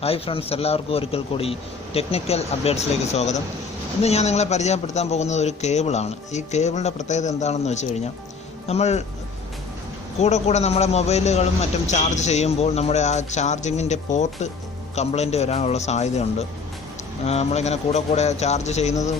Hi friends, എല്ലാവർക്കും ഒരിക്കൽ കൂടി ടെക്നിക്കൽ അപ്ഡേറ്റ്സിലേക്ക് സ്വാഗതം. ഇന്ന് ഞാൻ നിങ്ങളെ പരിചയപ്പെടുത്താൻ പോകുന്നത് ഒരു കേബിളാണ്. ഈ കേബിളിൻ്റെ പ്രത്യേകത എന്താണെന്ന് വെച്ച് കഴിഞ്ഞാൽ, നമ്മൾ കൂടെ നമ്മുടെ മൊബൈലുകളും മറ്റും ചാർജ് ചെയ്യുമ്പോൾ നമ്മുടെ ആ ചാർജിങ്ങിൻ്റെ പോർട്ട് കംപ്ലൈൻറ്റ് വരാനുള്ള സാധ്യതയുണ്ട്. നമ്മളിങ്ങനെ കൂടെ ചാർജ് ചെയ്യുന്നതും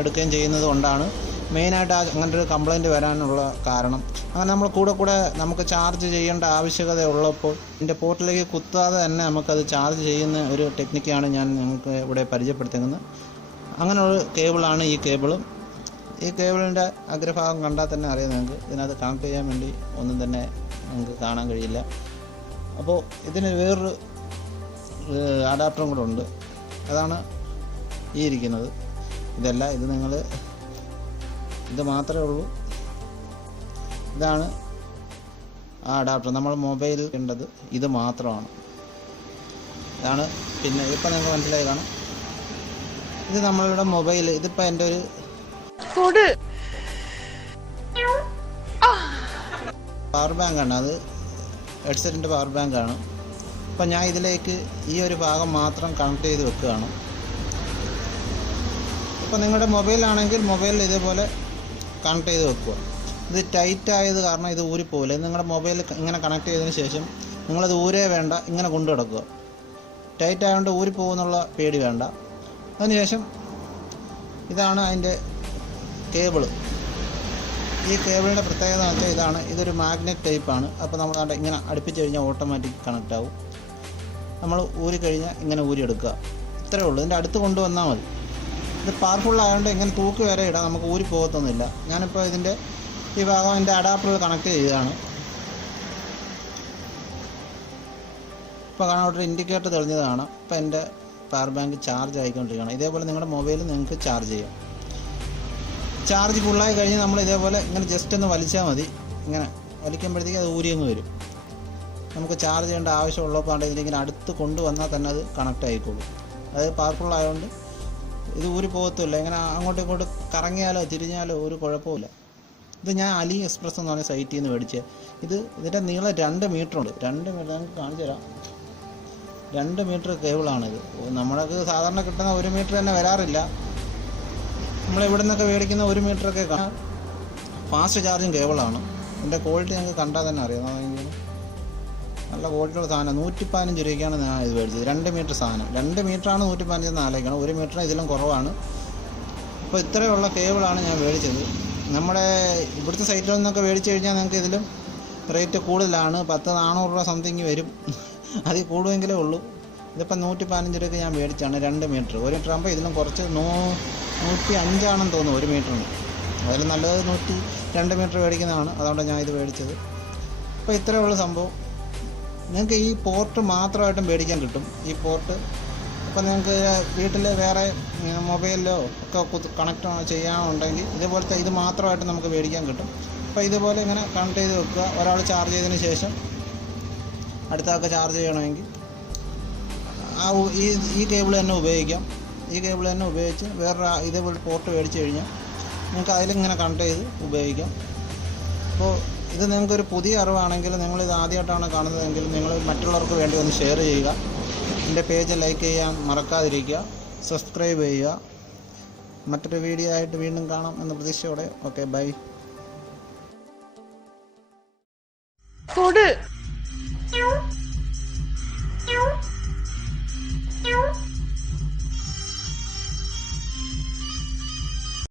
എടുക്കുകയും ചെയ്യുന്നത് കൊണ്ടാണ് മെയിനായിട്ട് അങ്ങനത്തെ ഒരു കംപ്ലൈൻറ്റ് വരാനുള്ള കാരണം. അങ്ങനെ നമ്മൾ കൂടെ നമുക്ക് ചാർജ് ചെയ്യേണ്ട ആവശ്യകത ഉള്ളപ്പോൾ ഇതിൻ്റെ പോർട്ടിലേക്ക് കുത്താതെ തന്നെ നമുക്കത് ചാർജ് ചെയ്യുന്ന ഒരു ടെക്നിക്കാണ് ഞാൻ നിങ്ങൾക്ക് ഇവിടെ പരിചയപ്പെടുത്തുന്നത്. അങ്ങനെ ഒരു കേബിളാണ് ഈ കേബിള്. ഈ കേബിളിൻ്റെ അഗ്രഭാഗം കണ്ടാൽ തന്നെ അറിയാം നിങ്ങൾക്ക്. ഇതിനകത്ത് കണക്ട് ചെയ്യാൻ വേണ്ടി ഒന്നും തന്നെ നിങ്ങൾക്ക് കാണാൻ കഴിയില്ല. അപ്പോൾ ഇതിന് വേറൊരു അഡാപ്റ്ററും കൂടെ ഉണ്ട്. അതാണ് ഈ ഇരിക്കുന്നത്. ഇത് മാത്രമേ ഉള്ളൂ. ഇതാണ് ആ അഡാപ്റ്റർ. നമ്മൾ മൊബൈലിൽ ഉണ്ടത് ഇത് മാത്രമാണ്. ഇതാണ്. പിന്നെ ഇപ്പം നിങ്ങൾക്ക് മനസ്സിലായി കാണും, ഇത് നമ്മളുടെ മൊബൈൽ. ഇതിപ്പോൾ എൻ്റെ ഒരു പവർ ബാങ്കാണ്. അത് ഹെഡ്സെറ്റിൻ്റെ പവർ ബാങ്കാണ്. അപ്പം ഞാൻ ഇതിലേക്ക് ഈ ഒരു ഭാഗം മാത്രം കണക്ട് ചെയ്ത് വെക്കുകയാണ്. ഇപ്പോൾ നിങ്ങളുടെ മൊബൈലാണെങ്കിൽ മൊബൈലിൽ ഇതേപോലെ കണക്ട് ചെയ്ത് വെക്കുക. ഇത് ടൈറ്റ് ആയത് കാരണം ഇത് ഊരിപ്പോവില്ല. നിങ്ങളുടെ മൊബൈൽ ഇങ്ങനെ കണക്ട് ചെയ്തതിന് ശേഷം നിങ്ങളത് ഊരേ വേണ്ട, ഇങ്ങനെ കൊണ്ടു കിടക്കുക. ടൈറ്റ് ആയതുകൊണ്ട് ഊരിപ്പോകുന്നുള്ള പേടി വേണ്ട. അതിനുശേഷം ഇതാണ് അതിൻ്റെ കേബിള്. ഈ കേബിളിൻ്റെ പ്രത്യേകത എന്ന് വെച്ചാൽ ഇതാണ്. ഇതൊരു മാഗ്നറ്റ് ടൈപ്പാണ്. അപ്പോൾ നമ്മൾ ഇങ്ങനെ അടുപ്പിച്ച് കഴിഞ്ഞാൽ ഓട്ടോമാറ്റിക് കണക്റ്റ് ആവും. നമ്മൾ ഊരിക്കഴിഞ്ഞാൽ ഇങ്ങനെ ഊരിയെടുക്കുക. ഇത്രയേ ഉള്ളൂ. ഇതിൻ്റെ അടുത്ത് കൊണ്ടുവന്നാൽ മതി. ഇത് പവർഫുൾ ആയതുകൊണ്ട് ഇങ്ങനെ തൂക്കി വരെ ഇടാം, നമുക്ക് ഊരി പോകത്തൊന്നുമില്ല. ഞാനിപ്പോൾ ഇതിൻ്റെ ഈ ഭാഗം എൻ്റെ അഡാപ്റ്ററിൽ കണക്ട് ചെയ്തതാണ്. ഇപ്പോൾ കാണാൻ ഒരു ഇൻഡിക്കേറ്റർ തെളിഞ്ഞത് കാണാം. ഇപ്പോൾ എൻ്റെ പവർ ബാങ്ക് ചാർജ് ആയിക്കൊണ്ടിരിക്കുകയാണ്. ഇതേപോലെ നിങ്ങളുടെ മൊബൈൽ നിങ്ങൾക്ക് ചാർജ് ചെയ്യാം. ചാർജ് ഫുള്ളായി കഴിഞ്ഞ് നമ്മൾ ഇതേപോലെ ഇങ്ങനെ ജസ്റ്റ് ഒന്ന് വലിച്ചാൽ മതി. ഇങ്ങനെ വലിക്കുമ്പോഴത്തേക്ക് അത് ഊരിയങ്ങ് വരും. നമുക്ക് ചാർജ് ചെയ്യേണ്ട ആവശ്യമുള്ളപ്പോൾ ഇതിലിങ്ങനെ അടുത്ത് കൊണ്ടുവന്നാൽ തന്നെ അത് കണക്റ്റ് ആയിക്കോളും. അത് പവർഫുൾ ആയതുകൊണ്ട് ഇത് ഊരി പോകത്തുമില്ല. ഇങ്ങനെ അങ്ങോട്ടും ഇങ്ങോട്ടും കറങ്ങിയാലോ തിരിഞ്ഞാലോ ഒരു കുഴപ്പമില്ല. ഇത് ഞാൻ അലി എക്സ്പ്രസ് എന്ന് പറഞ്ഞ സൈറ്റിൽ നിന്ന് മേടിച്ചത്. ഇതിൻ്റെ നീളം 2 മീറ്ററുണ്ട്. 2 മീറ്റർ നമുക്ക് കാണിച്ചു തരാം. 2 മീറ്റർ കേബിളാണിത്. നമ്മൾക്ക് സാധാരണ കിട്ടുന്ന 1 മീറ്റർ തന്നെ വരാറില്ല. നമ്മളിവിടെ നിന്നൊക്കെ മേടിക്കുന്ന 1 മീറ്ററൊക്കെ കാണാം. ഫാസ്റ്റ് ചാർജിങ് കേബിളാണ്. ഇതിൻ്റെ ക്വാളിറ്റി നിങ്ങൾക്ക് കണ്ടാൽ തന്നെ അറിയാം. നല്ല ക്വാളിറ്റിയുള്ള സാധനം. 115 രൂപയ്ക്കാണ് ഞാൻ ഇത് മേടിച്ചത്. 2 മീറ്റർ സാധനം. 2 മീറ്ററാണ് 115 ആലോചിക്കണം. 1 മീറ്റർ ഇതിലും കുറവാണ്. അപ്പോൾ ഇത്രയുള്ള കേബിളാണ് ഞാൻ മേടിച്ചത്. നമ്മുടെ ഇവിടുത്തെ സൈറ്റിൽ നിന്നൊക്കെ മേടിച്ച് കഴിഞ്ഞാൽ നിങ്ങൾക്ക് ഇതിലും റേറ്റ് കൂടുതലാണ്. 400 രൂപ സംതിങ് വരും. അതിൽ കൂടുമെങ്കിലേ ഉള്ളൂ. ഇതിപ്പോൾ 115 രൂപയ്ക്ക് ഞാൻ മേടിച്ചാണ്. 2 മീറ്റർ. 1 മീറ്റർ ആകുമ്പോൾ ഇതിലും കുറച്ച് 105 ആണെന്ന് തോന്നുന്നു 1 മീറ്ററിന്. അതിൽ നല്ലത് 2 മീറ്റർ മേടിക്കുന്നതാണ്. അതുകൊണ്ടാണ് ഞാൻ ഇത് മേടിച്ചത്. അപ്പോൾ ഇത്രയേ ഉള്ളൂ സംഭവം. നിങ്ങൾക്ക് ഈ പോർട്ട് മാത്രമായിട്ടും മേടിക്കാൻ കിട്ടും. ഈ പോർട്ട് അപ്പോൾ നിങ്ങൾക്ക് വീട്ടിൽ വേറെ മൊബൈലിലോ ഒക്കെ കണക്ട് ചെയ്യാനുണ്ടെങ്കിൽ ഇതുപോലത്തെ ഇത് മാത്രമായിട്ട് നമുക്ക് മേടിക്കാൻ കിട്ടും. അപ്പോൾ ഇതുപോലെ ഇങ്ങനെ കണക്ട് ചെയ്ത് വെക്കുക. ഒരാൾ ചാർജ് ചെയ്തതിന് ശേഷം അടുത്ത ആൾക്ക് ചാർജ് ചെയ്യണമെങ്കിൽ ഈ കേബിൾ തന്നെ ഉപയോഗിക്കാം. ഈ കേബിൾ തന്നെ ഉപയോഗിച്ച് വേറെ ഇതേപോലെ പോർട്ട് മേടിച്ച് കഴിഞ്ഞാൽ നിങ്ങൾക്ക് അതിലിങ്ങനെ കണക്ട് ചെയ്ത് ഉപയോഗിക്കാം. അപ്പോൾ ഇത് നിങ്ങൾക്കൊരു പുതിയ അറിവാണെങ്കിൽ, നിങ്ങളിത് ആദ്യമായിട്ടാണ് കാണുന്നതെങ്കിൽ നിങ്ങൾ മറ്റുള്ളവർക്ക് വേണ്ടി ഒന്ന് ഷെയർ ചെയ്യുക. എൻ്റെ പേജ് ലൈക്ക് ചെയ്യാൻ മറക്കാതിരിക്കുക. സബ്സ്ക്രൈബ് ചെയ്യുക. മറ്റൊരു വീഡിയോ ആയിട്ട് വീണ്ടും കാണാം എന്ന പ്രതീക്ഷയോടെ. Okay, by.